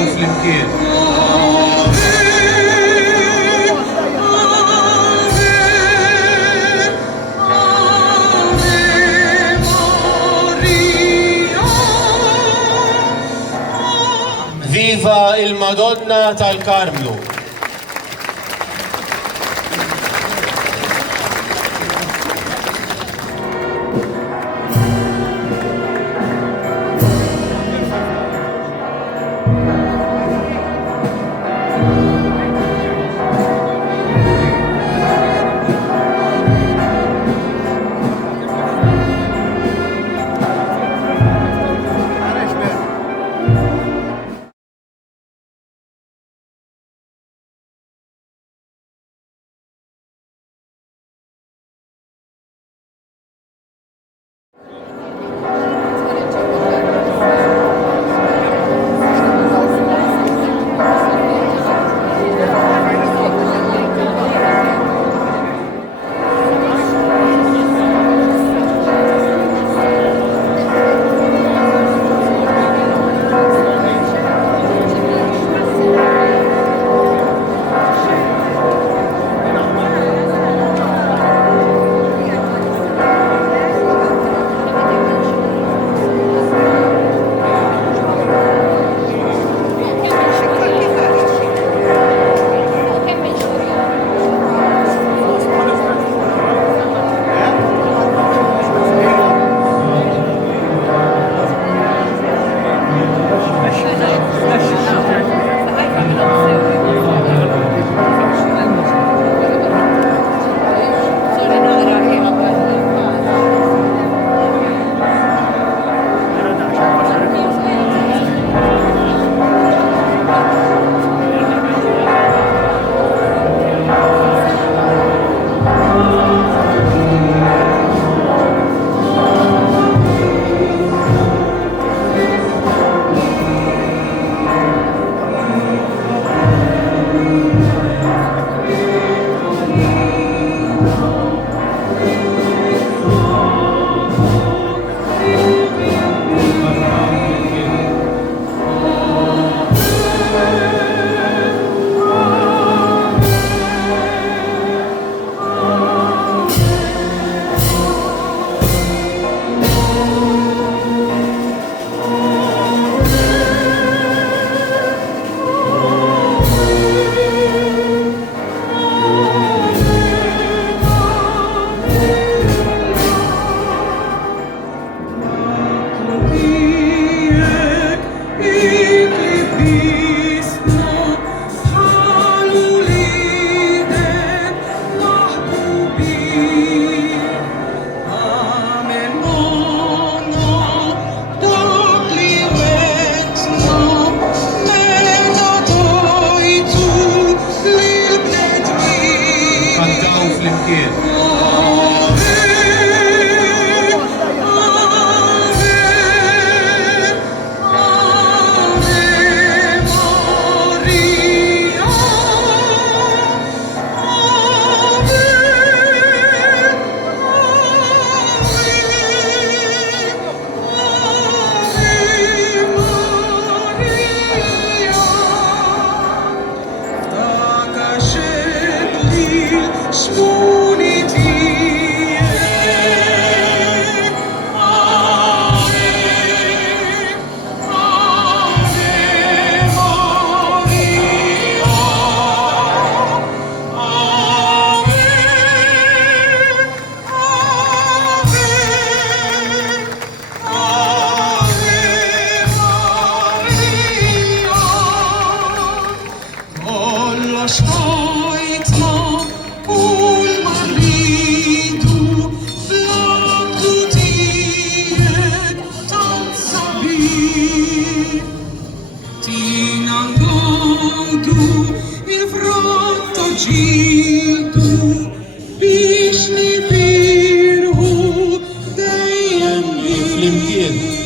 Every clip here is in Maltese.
عداو فلمكين. Viva il Madonna tal-Karmlu! عداو فلمكين. فلمكين.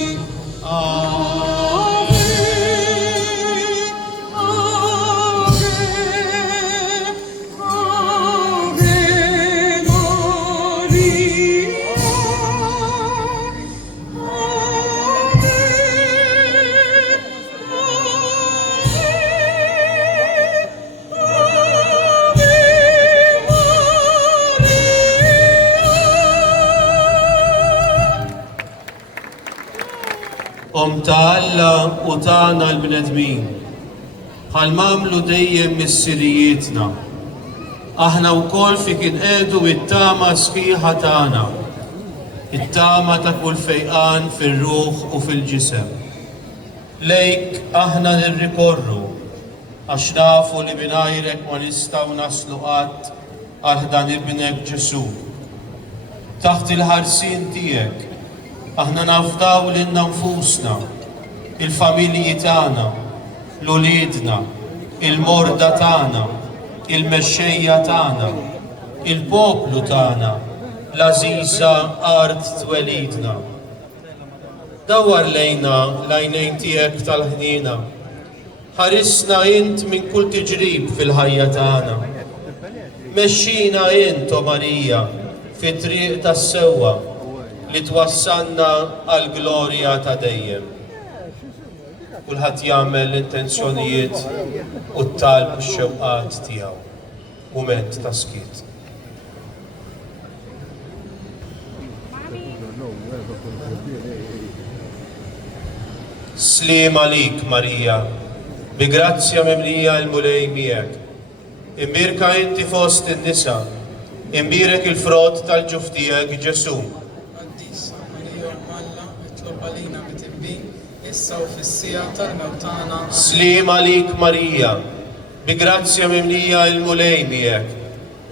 Alla u tagħna l-bnedmin bħal mamlu dejjem mis-sirijietna. Aħna wkoll fi kien qiegħdu it-tama sħiħa tagħna, it-tama ta' kull fejqan fir-ruħ u fil-ġisem. Lejk aħna nirrikorru għax nafu li mingħajrek ma nistgħu naslu qatt għal ħdan ibnek Ġesu. Taħt il-ħarsien tiegħek aħna nafdaw lil nfusna, il-familji tagħna, l-uliedna, il-morda tagħna, il-mexxejja tagħna, il-poplu tagħna, l-għażiża art twelidna. Dawwar lejna l-għajnejn tiegħek tal-ħniena, ħarisna int minn kull tiġrib fil-ħajja tagħna. Mexxina int, o Marija, fit-triq tas-sewwa li twassalna għall-glorja ta' dejjem. Kulħadd jagħmel l-intenzjonijiet u t-talb u x-xewqat tiegħu. Mument ta' skiet. Slim għalik, Marija, bi grazzja mimlija l-mulej miegħek. Imbirka inti fost in-nisa, imbirek il-frott tal-ġuf tiegħek Ġesu. Slim għalik, Marija, bi grazzja mimlija l-mulej miegħek.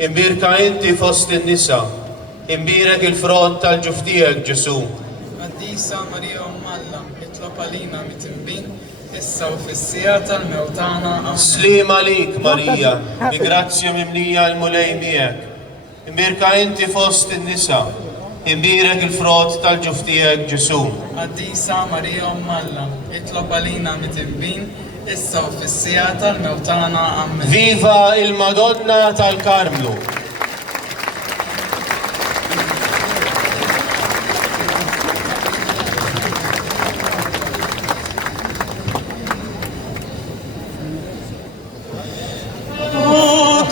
Imbirka inti fost in-nisa, imbirek il-frott tal-ġuf tiegħek Ġesu. Qaddisa Marija Alla, itlob għalina mitimbin, issa u fis-sija tal-mewt tagħna. Slim għalik, Marija, bi grazzja mimlija l-mulej miegħek. Imbirka inti fost in-nisa, imbirek il-frott tal-ġuf tiegħek Ġesu. Qaddisa Marija Alla, itlob għalina mitimbin, issa u fis-sija tal-mewt tagħna. Amen. Viva il-Madonna tal-Karmlu! Oh